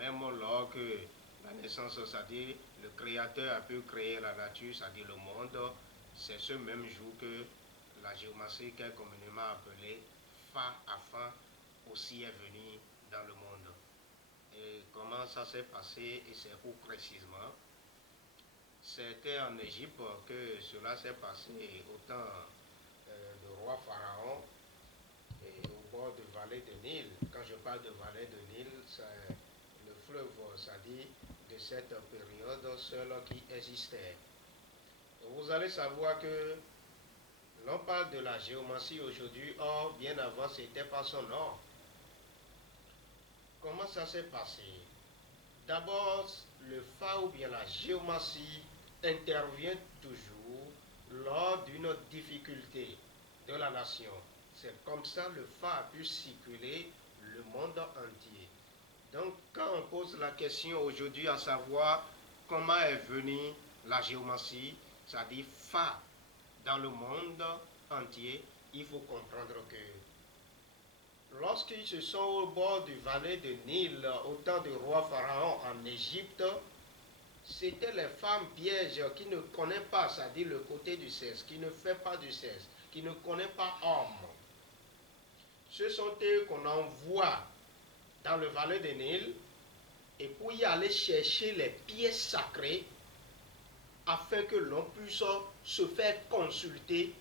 même lors que la naissance, c'est-à-dire le Créateur a pu créer la nature, c'est-à-dire le monde, c'est ce même jour que la géomancie qui est communément appelée Fa à Fa aussi est venue dans le monde. Et comment ça s'est passé et c'est où précisément? C'était en Égypte que cela s'est passé au temps du roi Pharaon et au bord de la vallée de Nil. Quand je parle de vallée de Nil, c'est le fleuve, c'est-à-dire de cette période seule qui existait. Vous allez savoir que l'on parle de la géomancie aujourd'hui, or bien avant c'était pas son nom. Comment ça s'est passé? D'abord, le fa ou bien la géomancie intervient toujours lors d'une difficulté de la nation. C'est comme ça que le fa a pu circuler le monde entier. Donc, quand on pose la question aujourd'hui à savoir comment est venue la géomancie, c'est-à-dire fa dans le monde entier, il faut comprendre que lorsqu'ils se sont au bord du vallée de Nil, au temps du roi Pharaon en Égypte, c'était les femmes pièges qui ne connaissent pas, c'est-à-dire le côté du sexe, qui ne fait pas du sexe, qui ne connaissent pas homme. Ce sont eux qu'on envoie dans le vallée de Nil et pour y aller chercher les pièces sacrées afin que l'on puisse se faire consulter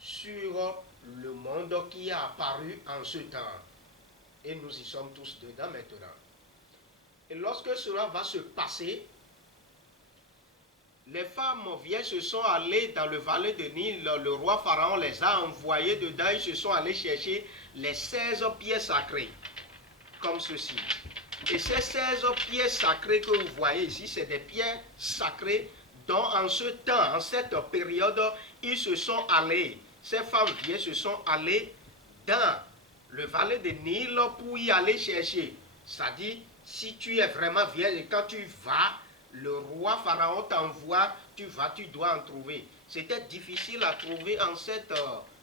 sur le monde qui a apparu en ce temps. Et nous y sommes tous dedans maintenant. Et lorsque cela va se passer, les femmes vieilles se sont allées dans le vallée de Nil, le roi Pharaon les a envoyées dedans, ils se sont allés chercher les 16 pièces sacrées, comme ceci. Et ces 16 pièces sacrées que vous voyez ici, c'est des pièces sacrées dont en ce temps, en cette période, ils se sont allés, ces femmes vieilles se sont allées dans le vallée de Nil pour y aller chercher. C'est-à-dire, si tu es vraiment vieille et quand tu vas, le roi Pharaon t'envoie, tu vas, tu dois en trouver. C'était difficile à trouver en cette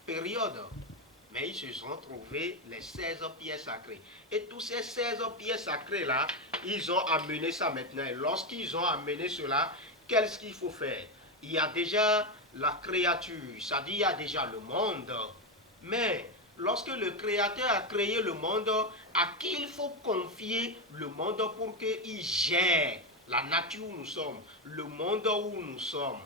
période. Mais ils se sont trouvés les 16 pièces sacrées. Et tous ces 16 pièces sacrées-là, ils ont amené ça maintenant. Et lorsqu'ils ont amené cela, qu'est-ce qu'il faut faire? Il y a déjà la créature, c'est-à-dire il y a déjà le monde. Mais lorsque le Créateur a créé le monde, à qui il faut confier le monde pour qu'il gère la nature où nous sommes, le monde où nous sommes?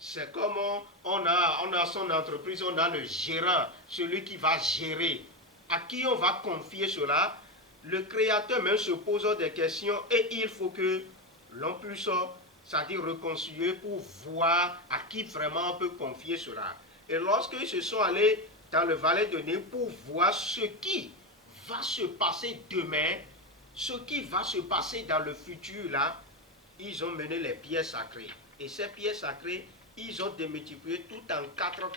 C'est comme on a son entreprise, on a le gérant, celui qui va gérer. À qui on va confier cela? Le Créateur même se pose des questions et il faut que l'on puisse, c'est-à-dire reconstruire pour voir à qui vraiment on peut confier cela. Et lorsqu'ils se sont allés dans le vallée de Nil pour voir ce qui va se passer demain, ce qui va se passer dans le futur là, ils ont mené les pièces sacrées. Et ces pièces sacrées, ils ont démultiplié tout en 4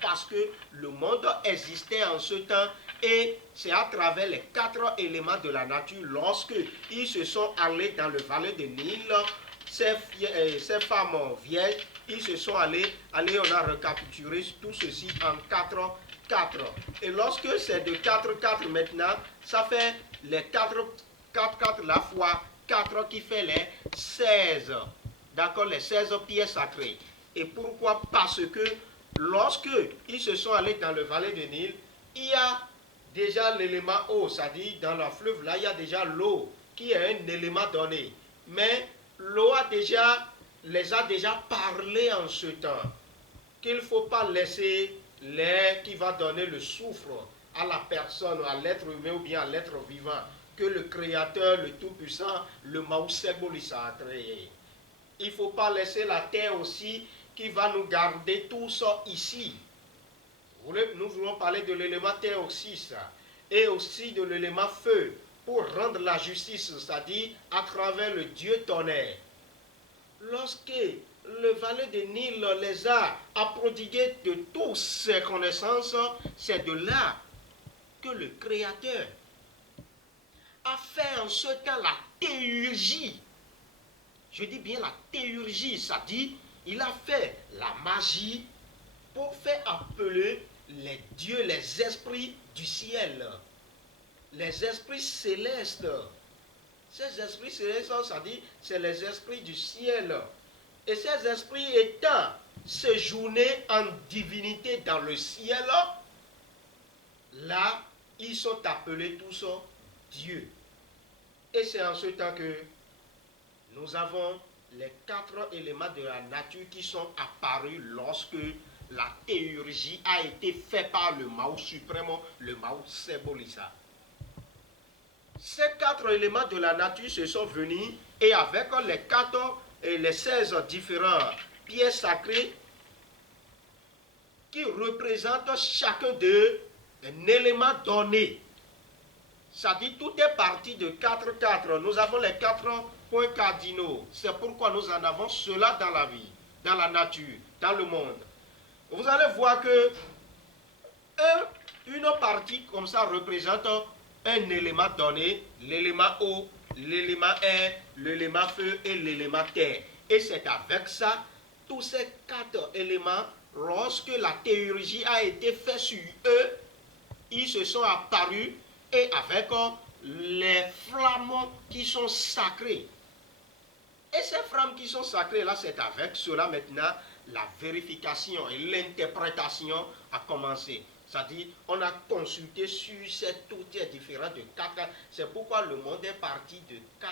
parce que le monde existait en ce temps et c'est à travers les 4 éléments de la nature lorsque ils se sont allés dans le vallée de Nil, ces femmes vieilles, ils se sont allés, on a recapturé tout ceci en 4. Et lorsque c'est de 4 maintenant, ça fait les 4 la fois 4 qui fait les 16. D'accord, les 16 pièces sacrées. Et pourquoi? Parce que lorsque ils se sont allés dans le vallée de Nil, il y a déjà l'élément eau, c'est-à-dire dans le fleuve, là, il y a déjà l'eau qui est un élément donné. Mais l'eau les a déjà parlé en ce temps, qu'il ne faut pas laisser l'air qui va donner le souffle à la personne, à l'être humain ou bien à l'être vivant, que le Créateur, le Tout-Puissant, le Maoussegbolissa a créé. Il ne faut pas laisser la terre aussi qui va nous garder tous ici. Nous voulons parler de l'élément terre aussi, ça, et aussi de l'élément feu, pour rendre la justice, c'est-à-dire à travers le Dieu tonnerre. Lorsque le vallée de Nil les a prodigué de toutes ses connaissances, c'est de là que le Créateur a fait en ce temps la théurgie. Je dis bien la théurgie, ça dit, il a fait la magie pour faire appeler les dieux, les esprits du ciel, les esprits célestes, Ces esprits célestes, ça dit, c'est les esprits du ciel. Et ces esprits étant séjournés en divinité dans le ciel, là, ils sont appelés tous Dieu. Et c'est en ce temps que nous avons les 4 éléments de la nature qui sont apparus lorsque la théurgie a été faite par le Mao suprême, le Mao Sebolissa. Ces 4 éléments de la nature se sont venus et avec les 4 et les 16 différentes pièces sacrées qui représentent chacun d'eux un élément donné. Ça dit tout est parti de 4. Nous avons les 4 points cardinaux. C'est pourquoi nous en avons cela dans la vie, dans la nature, dans le monde. Vous allez voir que une partie comme ça représente un élément donné, l'élément eau, l'élément air, l'élément feu et l'élément terre. Et c'est avec ça, tous ces 4 éléments, lorsque la théurgie a été faite sur eux, ils se sont apparus et avec les flammes qui sont sacrées. Et ces flammes qui sont sacrées là, c'est avec cela maintenant la vérification et l'interprétation a commencé. C'est-à-dire, on a consulté sur cette tout est différent de 4. C'est pourquoi le monde est parti de 4.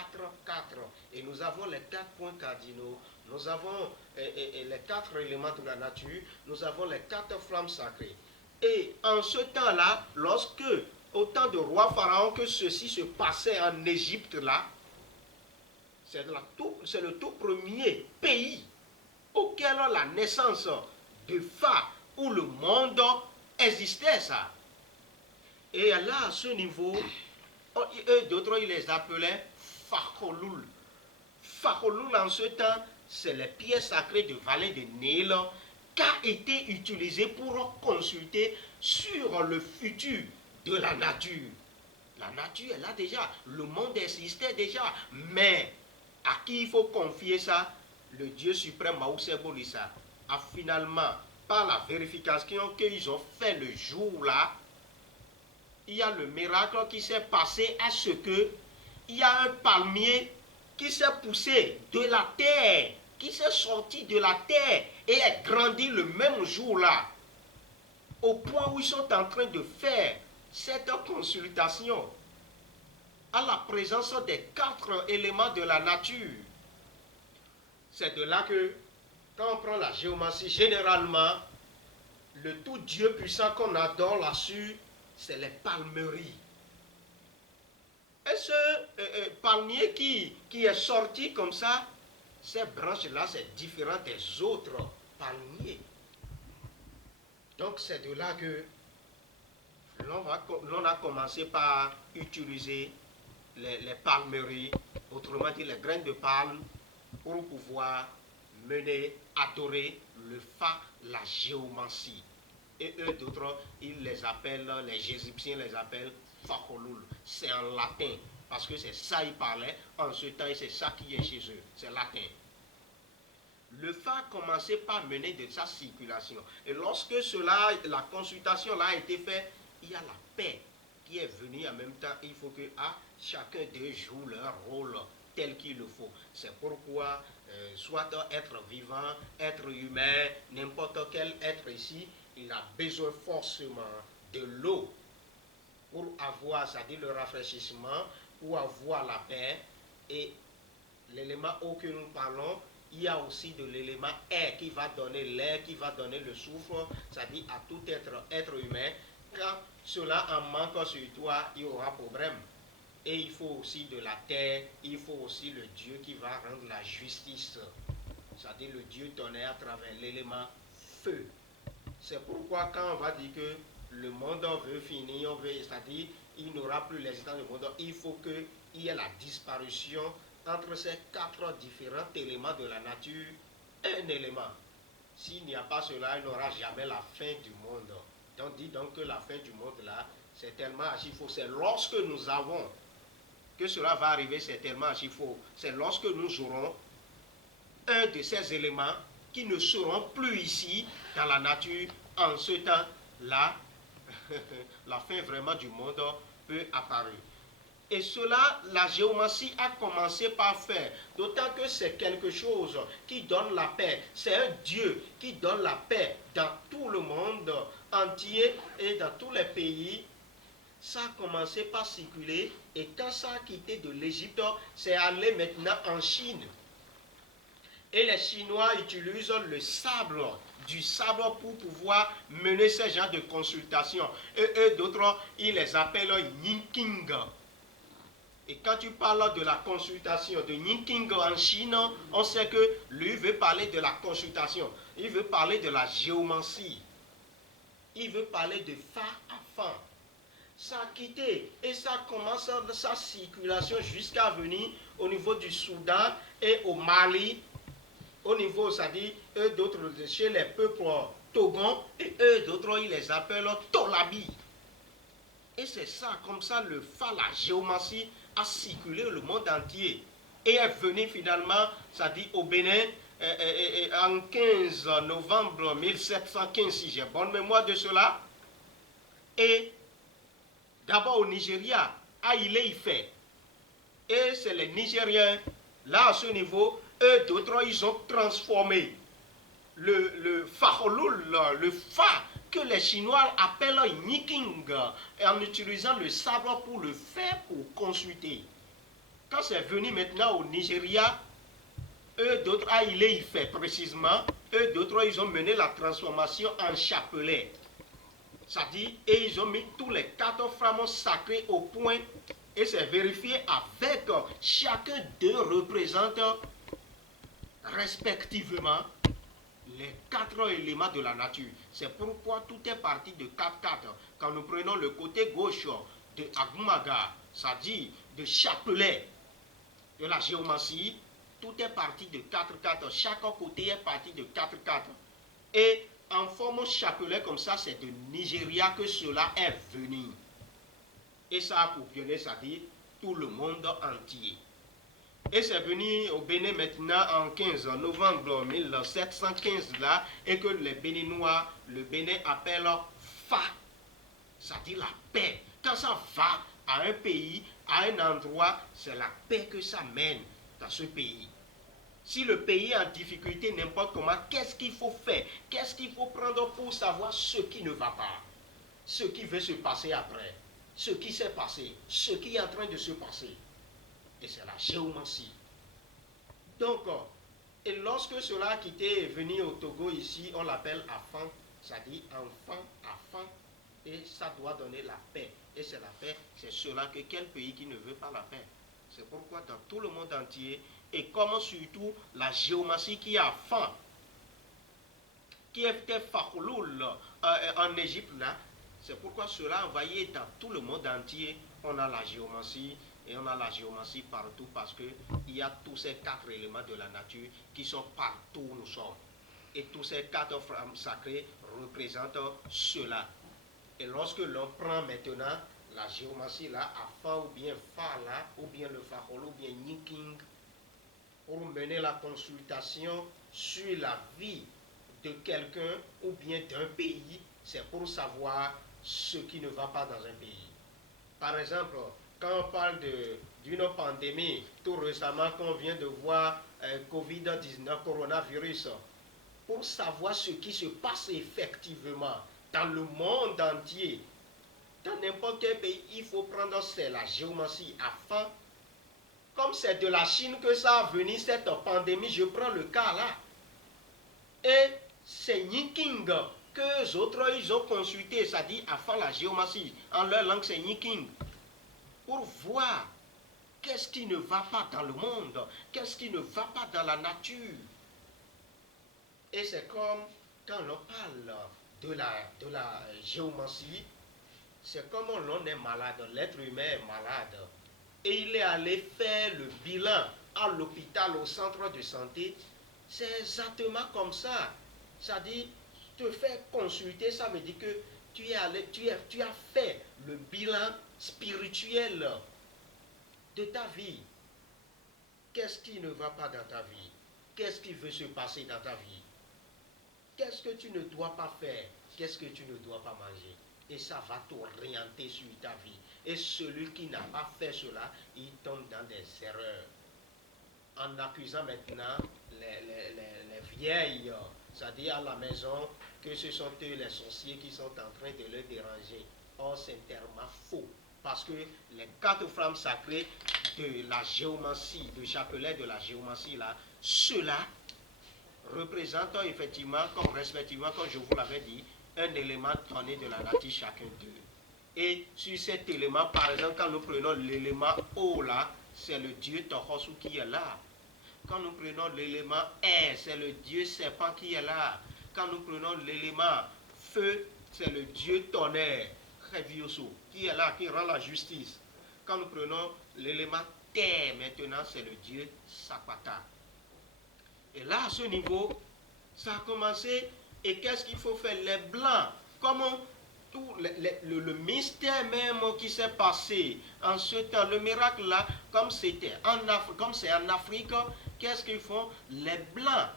Et nous avons les 4 points cardinaux. Nous avons les 4 éléments de la nature. Nous avons les 4 flammes sacrées. Et en ce temps-là, lorsque, au temps de roi Pharaon, que ceci se passait en Égypte là, c'est le tout premier pays auquel la naissance de Pha, où le monde existait ça. Et là, à ce niveau, eux d'autres, ils les appelaient Fakholul. Fakholul, en ce temps, c'est les pièces sacrées de vallée de Nil qui a été utilisé pour consulter sur le futur de la nature. La nature est là déjà, le monde existait déjà, mais à qui il faut confier ça? Le Dieu suprême Mao Sebolissa a finalement, par la vérification qu'ils ont fait le jour-là, il y a le miracle qui s'est passé à ce que il y a un palmier qui s'est poussé de la terre, qui s'est sorti de la terre et a grandi le même jour-là, au point où ils sont en train de faire cette consultation à la présence des 4 éléments de la nature. C'est de là que, quand on prend la géomancie, généralement, le tout Dieu puissant qu'on adore là-dessus, c'est les palmeries. Et ce palmier qui est sorti comme ça, ces branches-là, c'est différent des autres palmiers. Donc c'est de là que l'on a commencé par utiliser les palmeries, autrement dit les graines de palme, pour pouvoir mener, adorer le Pha, la géomancie. Et eux d'autres, ils les appellent, les Égyptiens les appellent Fakholul. C'est en latin, parce que c'est ça ils parlaient en ce temps et c'est ça qui est chez eux, c'est latin. Le Pha commençait par mener de sa circulation. Et lorsque cela, la consultation là a été faite, il y a la paix qui est venue en même temps. Il faut que chacun d'eux joue leur rôle tel qu'il le faut. C'est pourquoi, soit être vivant, être humain, n'importe quel être ici, il a besoin forcément de l'eau pour avoir, c'est-à-dire le rafraîchissement, pour avoir la paix. Et l'élément eau que nous parlons, il y a aussi de l'élément air qui va donner l'air, qui va donner le souffle, c'est-à-dire à tout être humain. Quand cela en manque sur toi, il y aura problème. Et il faut aussi de la terre, il faut aussi le Dieu qui va rendre la justice. C'est-à-dire le Dieu donné à travers l'élément feu. C'est pourquoi quand on va dire que le monde veut finir, c'est-à-dire il n'aura plus l'existence du monde, il faut qu'il y ait la disparition entre ces 4 différents éléments de la nature, un élément. S'il n'y a pas cela, il n'y aura jamais la fin du monde. Donc dit donc que la fin du monde là, c'est tellement archi-faux. C'est lorsque nous avons que cela va arriver, c'est tellement archi-faux. C'est lorsque nous aurons un de ces éléments qui ne seront plus ici dans la nature. En ce temps-là, la fin vraiment du monde peut apparaître. Et cela, la géomancie a commencé par faire. D'autant que c'est quelque chose qui donne la paix. C'est un Dieu qui donne la paix dans tout le monde entier et dans tous les pays. Ça a commencé par circuler. Et quand ça a quitté de l'Égypte, c'est allé maintenant en Chine. Et les Chinois utilisent le sabre, du sabre pour pouvoir mener ce genre de consultation. Et eux, d'autres, ils les appellent Yinking. Et quand tu parles de la consultation de Yinking en Chine, on sait que lui veut parler de la consultation. Il veut parler de la géomancie. Il veut parler de fa à fa. Ça a quitté et ça commence sa circulation jusqu'à venir au niveau du Soudan et au Mali. Au niveau, c'est-à-dire, eux d'autres, chez les peuples Togon, et eux d'autres, ils les appellent Tolabi. Et c'est ça, comme ça, la géomancie a circulé le monde entier. Et est venu finalement, c'est-à-dire au Bénin, en 15 novembre 1715, si j'ai bonne mémoire de cela. Et d'abord au Nigeria, à Ile-Ife. Et c'est les Nigériens, là à ce niveau, eux d'autres, ils ont transformé le faholul, le fa, que les Chinois appellent Yiking, en utilisant le sabre pour le faire pour consulter. Quand c'est venu maintenant au Nigeria, eux d'autres, à Ile-Ife précisément, eux d'autres, ils ont mené la transformation en chapelet. C'est-à-dire, et ils ont mis tous les 4 flamants sacrés au point, et c'est vérifié avec chacun d'eux représente respectivement les 4 éléments de la nature. C'est pourquoi tout est parti de 4-4. Quand nous prenons le côté gauche de Agumaga, c'est-à-dire de chapelet, de la géomancie, tout est parti de 4-4. Chaque côté est parti de 4-4. Et en forme chapelet comme ça, c'est de Nigeria que cela est venu. Et ça a populé, c'est-à-dire tout le monde entier. Et c'est venu au Bénin maintenant en 15 novembre 1715 là, et que les Béninois, le Bénin appelle fa, c'est-à-dire la paix. Quand ça va à un pays, à un endroit, c'est la paix que ça mène dans ce pays. Si le pays est en difficulté, n'importe comment, qu'est-ce qu'il faut faire? Qu'est-ce qu'il faut prendre pour savoir ce qui ne va pas? Ce qui va se passer après? Ce qui s'est passé? Ce qui est en train de se passer? Et c'est la géomancie. Donc, et lorsque cela a quitté et venu au Togo ici, on l'appelle Afan, c'est-à-dire enfant, Afan, et ça doit donner la paix. Et c'est la paix, c'est cela que quel pays qui ne veut pas la paix? C'est pourquoi dans tout le monde entier, et comme surtout la géomancie qui a Afan, qui était Fakhouloul en Égypte là, c'est pourquoi cela envahit dans tout le monde entier, on a la géomancie. Et on a la géomancie partout parce qu'il y a tous ces 4 éléments de la nature qui sont partout où nous sommes. Et tous ces 4 flammes sacrées représentent cela. Et lorsque l'on prend maintenant la géomancie là, Afan ou bien Fa là, ou bien le Fahol ou bien Yinking, pour mener la consultation sur la vie de quelqu'un ou bien d'un pays, c'est pour savoir ce qui ne va pas dans un pays. Par exemple, quand on parle d'une pandémie, tout récemment qu'on vient de voir Covid-19, coronavirus, pour savoir ce qui se passe effectivement dans le monde entier, dans n'importe quel pays, il faut prendre la géomancie afin, comme c'est de la Chine que ça a venu cette pandémie, je prends le cas là, et c'est Yiking que les autres ils ont consulté, c'est-à-dire afin la géomancie, en leur langue c'est Yiking, pour voir qu'est-ce qui ne va pas dans le monde, qu'est-ce qui ne va pas dans la nature. Et c'est comme quand on parle de la géomancie, c'est comme l'on est malade, l'être humain est malade. Et il est allé faire le bilan à l'hôpital, au centre de santé. C'est exactement comme ça. C'est-à-dire, te faire consulter, ça veut dire que tu as fait le bilan spirituel de ta vie. Qu'est-ce qui ne va pas dans ta vie? Qu'est-ce qui veut se passer dans ta vie? Qu'est-ce que tu ne dois pas faire? Qu'est-ce que tu ne dois pas manger? Et ça va t'orienter sur ta vie. Et celui qui n'a pas fait cela, il tombe dans des erreurs. En accusant maintenant les vieilles, c'est-à-dire à la maison, que ce sont eux les sorciers qui sont en train de le déranger. Or, c'est tellement faux. Parce que les 4 flammes sacrées de la géomancie, du chapelet de la géomancie, là, cela représente effectivement, comme respectivement, comme je vous l'avais dit, un élément donné de la nature chacun d'eux. Et sur cet élément, par exemple, quand nous prenons l'élément eau là, c'est le dieu Tohosu qui est là. Quand nous prenons l'élément air, c'est le dieu serpent qui est là. Quand nous prenons l'élément feu, c'est le dieu tonnerre, Revioso, qui est là, qui rend la justice. Quand nous prenons l'élément terre, maintenant, c'est le dieu Sapata. Et là, à ce niveau, ça a commencé. Et qu'est-ce qu'il faut faire? Les Blancs, comment tout le mystère même qui s'est passé en ce temps, le miracle là, comme c'est en Afrique, qu'est-ce qu'ils font? Les Blancs,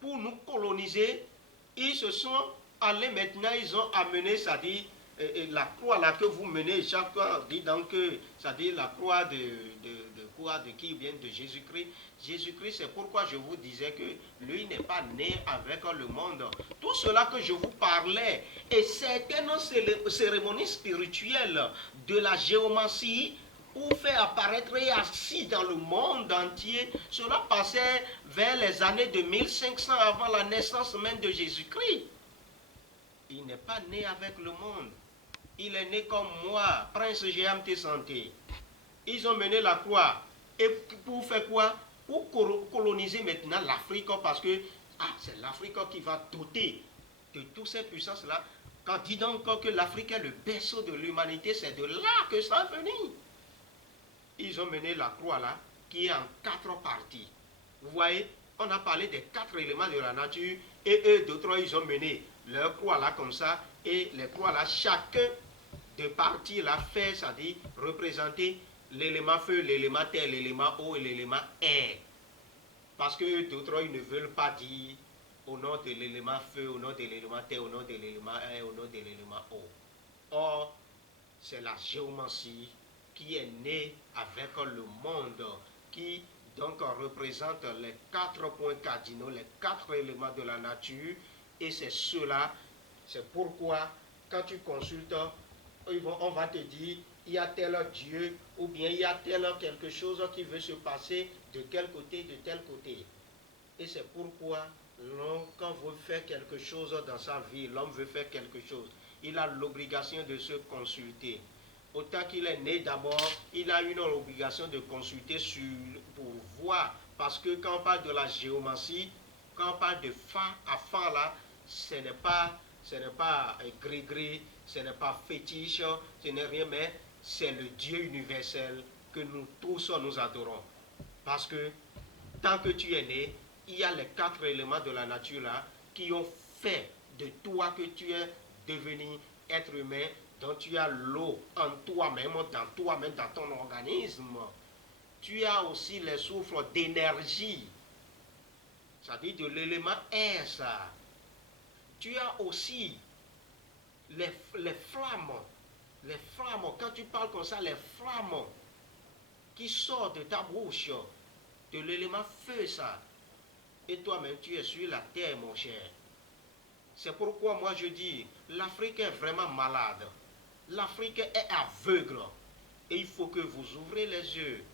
pour nous coloniser, ils se sont allés maintenant, ils ont amené, c'est-à-dire la croix là que vous menez chaque fois, dit donc que, c'est-à-dire la croix de qui vient de Jésus-Christ. Jésus-Christ, c'est pourquoi je vous disais que lui n'est pas né avec le monde. Tout cela que je vous parlais, et certaines cérémonies spirituelles de la géomancie, pour faire apparaître et assis dans le monde entier, cela passait vers les années de 1500 avant la naissance même de Jésus-Christ. Il n'est pas né avec le monde. Il est né comme moi, Prince GMT Santé. Ils ont mené la croix. Et pour faire quoi? Pour coloniser maintenant l'Afrique, parce que c'est l'Afrique qui va doter de toutes ces puissances-là. Quand dit donc que l'Afrique est le berceau de l'humanité, c'est de là que ça est venu. Ils ont mené la croix là, qui est en 4 parties. Vous voyez, on a parlé des 4 éléments de la nature, et eux, d'autres, ils ont mené leur croix là comme ça, et les croix là, chacun de parties là fait, c'est-à-dire représenter l'élément feu, l'élément terre, l'élément eau et l'élément air. Parce que d'autres, ils ne veulent pas dire au nom de l'élément feu, au nom de l'élément terre, au nom de l'élément air, au nom de l'élément eau. Or, c'est la géomancie qui est née avec le monde, qui donc représente les 4 points cardinaux, les 4 éléments de la nature, et c'est cela, c'est pourquoi quand tu consultes, on va te dire, il y a tel Dieu, ou bien il y a tel quelque chose qui veut se passer, de quel côté, de tel côté. Et c'est pourquoi, quand vous faites quelque chose dans sa vie, l'homme veut faire quelque chose, il a l'obligation de se consulter. Autant qu'il est né d'abord, il a une obligation de consulter pour voir. Parce que quand on parle de la géomancie, quand on parle de fa à fa là, ce n'est pas gris-gris, ce n'est pas fétiche, ce n'est rien, mais c'est le Dieu universel que nous tous nous adorons. Parce que tant que tu es né, il y a les 4 éléments de la nature là qui ont fait de toi que tu es devenu être humain, dont tu as l'eau en toi-même, dans ton organisme. Tu as aussi les souffles d'énergie, c'est-à-dire de l'élément air, ça. Tu as aussi les flammes. Les flammes, quand tu parles comme ça, les flammes qui sortent de ta bouche, de l'élément feu, ça. Et toi-même, tu es sur la terre, mon cher. C'est pourquoi moi je dis, l'Afrique est vraiment malade. L'Afrique est aveugle. Et il faut que vous ouvrez les yeux.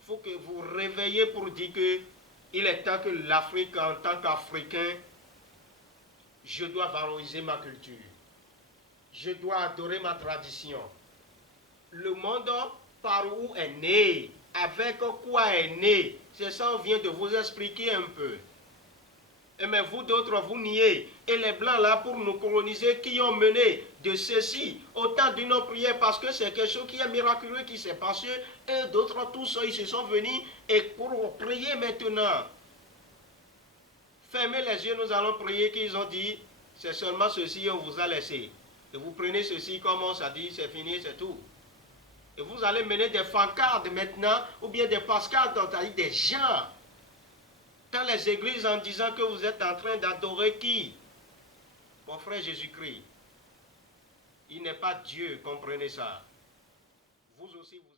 Il faut que vous réveillez pour dire que il est temps que l'Afrique, en tant qu'Africain, je dois valoriser ma culture. Je dois adorer ma tradition. Le monde par où est né, avec quoi est né, c'est ça on vient de vous expliquer un peu. Mais vous d'autres, vous niez. Et les Blancs là, pour nous coloniser, qui ont mené de ceci autant d'une prière, parce que c'est quelque chose qui est miraculeux qui s'est passé. Et d'autres, tous, ils se sont venus et pour prier maintenant. Fermez les yeux, nous allons prier, qu'ils ont dit, c'est seulement ceci, on vous a laissé. Et vous prenez ceci comme on s'est dit, c'est fini, c'est tout. Et vous allez mener des pancartes maintenant, ou bien des pancartes, c'est-à-dire des gens dans les églises en disant que vous êtes en train d'adorer qui? Mon frère Jésus-Christ. Il n'est pas Dieu, comprenez ça. Vous aussi, vous